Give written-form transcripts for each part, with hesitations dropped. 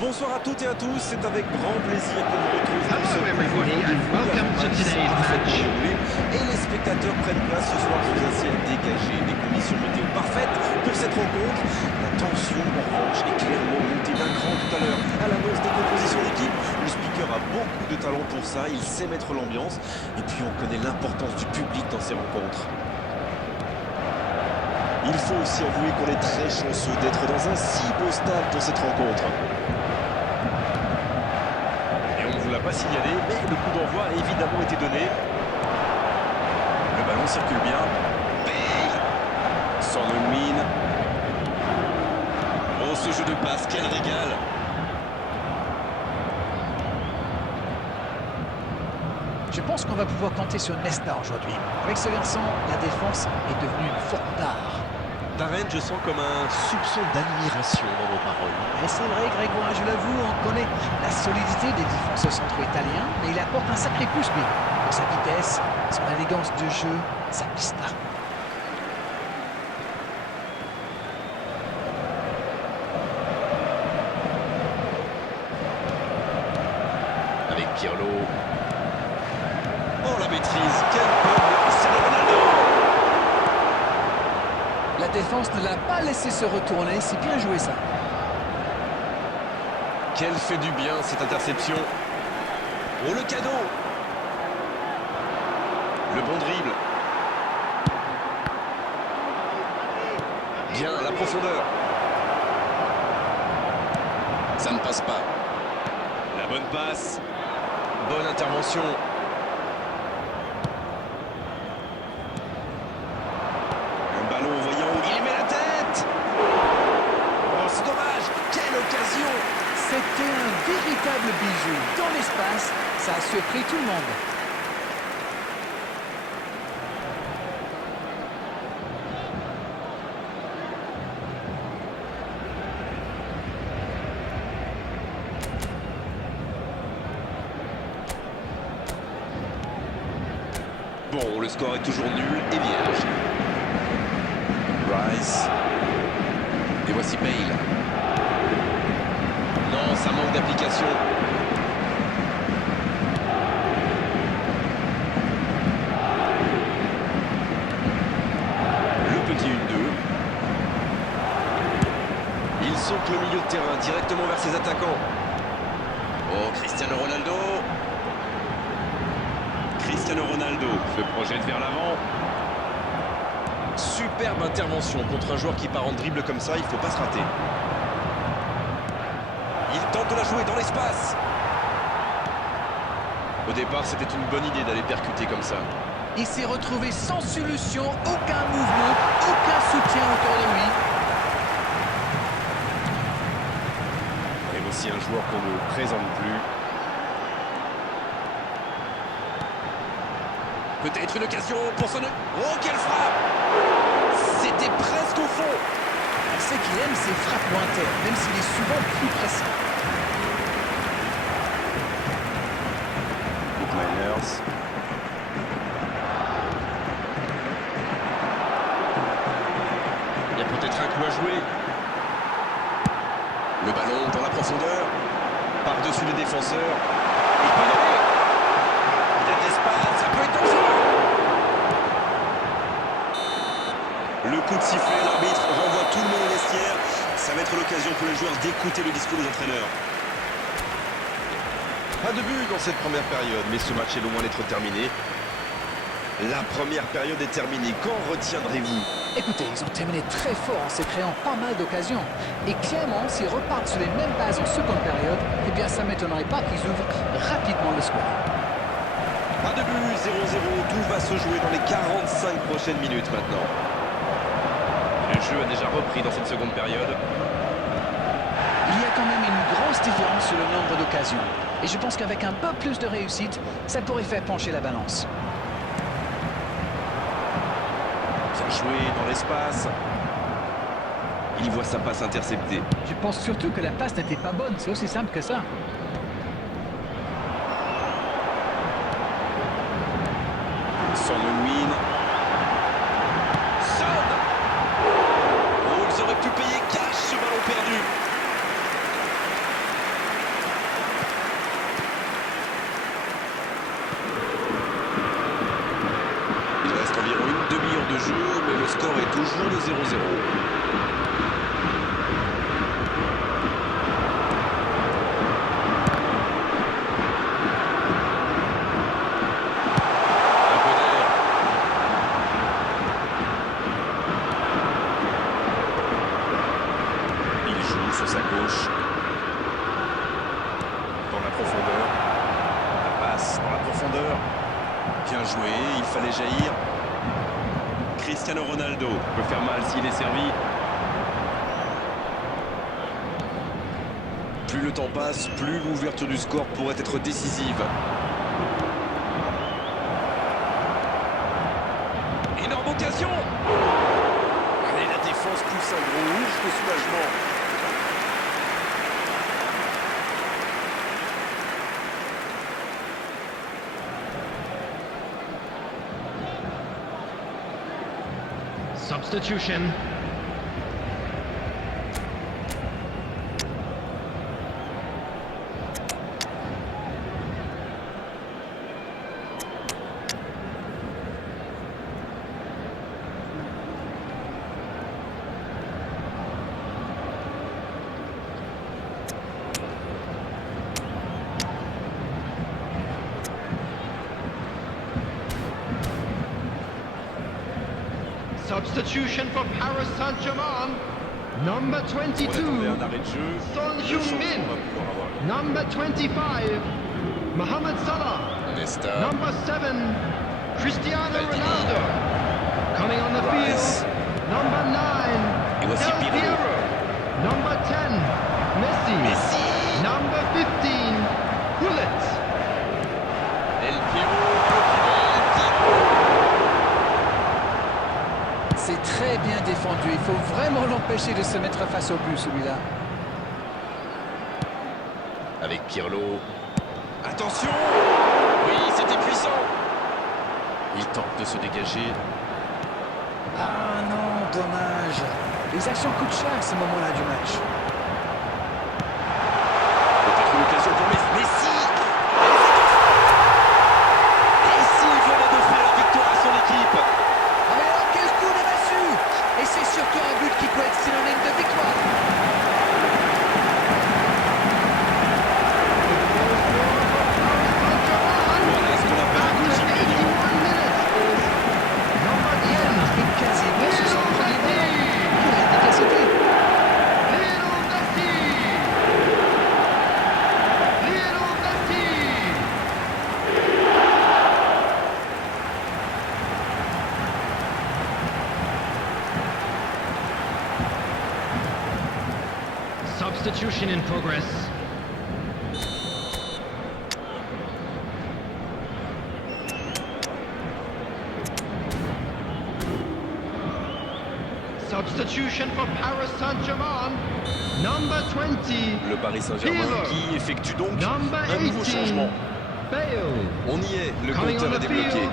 Bonsoir à toutes et à tous, c'est avec grand plaisir que nous retrouvons Hello everybody and welcome to today's match. et les spectateurs prennent place ce soir sous un ciel dégagé, des conditions météo parfaites pour cette rencontre. La tension en revanche est clairement montée d'un cran tout à l'heure à l'annonce des compositions d'équipe. Le speaker a beaucoup de talent pour ça, il sait mettre l'ambiance et puis on connaît l'importance du public dans ces rencontres. Il faut aussi avouer qu'on est très chanceux d'être dans un si beau stade pour cette rencontre. Et on ne vous l'a pas signalé, mais le coup d'envoi a évidemment été donné. Le ballon circule bien. Bale, Son Heung-min. Oh, ce jeu de passe, quel régal! Je pense qu'on va pouvoir compter sur Nesta aujourd'hui. Avec ce garçon, la défense est devenue une forme d'art. Darren, je sens comme un soupçon d'admiration dans vos paroles. Et c'est vrai, Grégoire, je l'avoue, on connaît la solidité des défenseurs centraux italiens, mais il apporte un sacré plus, lui. Pour sa vitesse, son élégance de jeu, sa pista. Avec Pirlo. Oh, la maîtrise, quel bon Cristiano Ronaldo! La défense ne l'a pas laissé se retourner, c'est bien joué ça. Quel fait du bien cette interception. Oh, le cadeau! Le bon dribble. Bien, la profondeur. Ça ne passe pas. La bonne passe. Bonne intervention. Un ballon voyant où il met la tête. Oh, c'est dommage. Quelle occasion! C'était un véritable bijou. Dans l'espace, ça a surpris tout le monde. Bon, le score est toujours nul et vierge. Rice. Et voici Bale. Non, ça manque d'application. Le petit 1-2. Il saute le milieu de terrain directement vers ses attaquants. Oh, Cristiano Ronaldo. Cristiano Ronaldo se projette vers l'avant. Superbe intervention contre un joueur qui part en dribble comme ça, il ne faut pas se rater. Il tente de la jouer dans l'espace. Au départ, c'était une bonne idée d'aller percuter comme ça. Il s'est retrouvé sans solution, aucun mouvement, aucun soutien autour de lui. Et voici un joueur qu'on ne présente plus. Peut-être une occasion pour son... Oh, quelle frappe! C'était presque au fond. Ce qu'il aime, c'est frappe lointaine, même s'il est souvent plus précis. Miners. Il y a peut-être un coup à jouer. Le ballon dans la profondeur. Par-dessus les défenseurs. Il peut y aller. Il y a de l'espace, ça peut être dangereux. Le coup de sifflet, l'arbitre renvoie tout le monde au vestiaire. Ça va être l'occasion pour les joueurs d'écouter le discours des entraîneurs. Pas de but dans cette première période, mais ce match est loin d'être terminé. La première période est terminée. Qu'en retiendrez-vous? Écoutez, ils ont terminé très fort en se créant pas mal d'occasions. Et clairement, s'ils repartent sur les mêmes bases en seconde période, eh bien ça ne m'étonnerait pas qu'ils ouvrent rapidement le score. Pas de but, 0-0, tout va se jouer dans les 45 prochaines minutes maintenant. Le jeu a déjà repris dans cette seconde période. Il y a quand même une grosse différence sur le nombre d'occasions. Et je pense qu'avec un peu plus de réussite, ça pourrait faire pencher la balance. Bien joué dans l'espace. Il voit sa passe interceptée. Je pense surtout que la passe n'était pas bonne, c'est aussi simple que ça. Son Heung-min. Son. Oh, ils auraient pu payer cash ce ballon perdu. Un peu d'air. Il joue sur sa gauche. Dans la profondeur. La passe dans la profondeur. Bien joué, il fallait jaillir. Cristiano Ronaldo peut faire mal s'il est servi. Plus le temps passe, plus l'ouverture du score pourrait être décisive. Énorme occasion. Allez, la défense pousse un gros ouf de soulagement. Substitution. Substitution for Paris Saint-Germain. Number On attendait 22, un arrêt de jeu. Son Le Heung-min. changement va pouvoir avoir lieu. Number 25, Mohamed Salah. Nesta. Number 7, Cristiano Maldini. Ronaldo. Coming on the Rice. field, number 9, Et voici Del Pirlo. Piero. Number 10, Messi. Messi. Number 15, Gullit. El Piero. El Piero. C'est très bien défendu. Il faut vraiment l'empêcher de se mettre face au but, celui-là. Avec Pirlo. Attention. Oui, c'était puissant. Il tente de se dégager. Ah non, dommage. Les actions coûtent cher à ce moment-là du match. Peut-être une occasion pour Messi. Messi. Et s'il venait d'offrir la victoire à son équipe. Ah mais alors, quel coup de massue! Et c'est surtout un but qui peut être synonyme de victoire. Voilà ce qu'on appelle un coup gagnant. Il a marqué quasiment sur son premier ballon. Quelle efficacité! Lionel Messi. Lionel Messi. Substitution in progress. Substitution for Paris Saint-Germain. Number 20, Le Paris Saint-Germain Pirlo. qui effectue donc number un nouveau 18, changement. Bale. On y est, le Coming compteur on est the débloqué. field,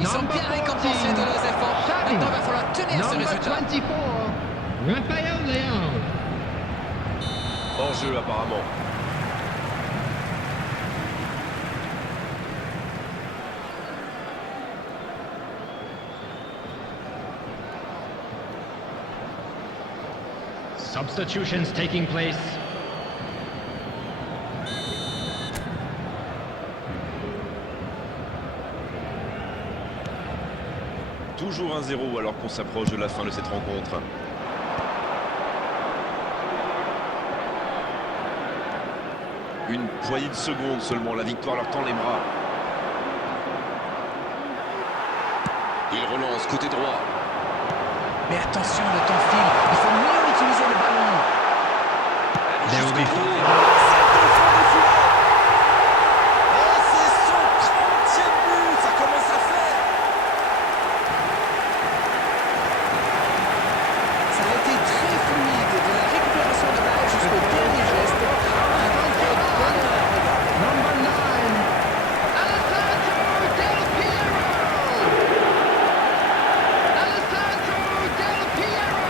Ils sont number bien récompensés de 14, leurs efforts. Xavi. Maintenant, il va falloir tenir ce Number résultat. 24, Raphaël Leao. Hors jeu apparemment. Substitutions taking place. Toujours 1-0 alors qu'on s'approche de la fin de cette rencontre. Une poignée de secondes seulement, la victoire leur tend les bras. Il relance côté droit. Mais attention, le temps file. Il faut mieux utiliser le ballon. There will be Jusqu'au bout. four. C'est au fond du filet. Oh, c'est son 30e but. Ça commence à faire. Ça a été très fluide, de la récupération de balle jusqu'au dernier geste. Un vrai bonheur à regarder. Number 9, Alessandro Del Piero. Alessandro Del Piero.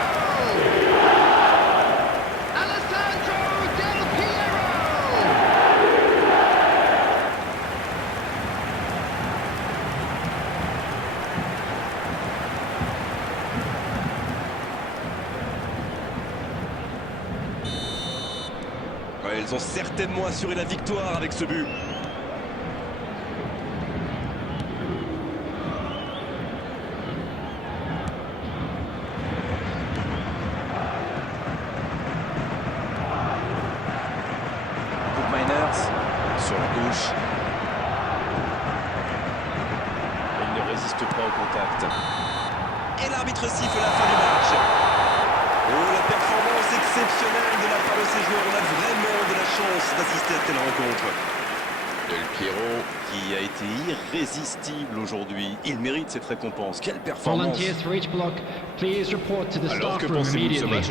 Ouais, ils ont certainement assuré la victoire avec ce but. Miners sur la gauche. Il ne résiste pas au contact. Et l'arbitre siffle la fin du match. Oh, la performance exceptionnelle de la part de ces joueurs. On a vraiment de la chance d'assister à telle rencontre. Del Piero qui a été irrésistible aujourd'hui. Il mérite cette récompense. Quelle performance! Volunteers for each block, please report to the Alors, staff que room pensez-vous de ce immediately. match?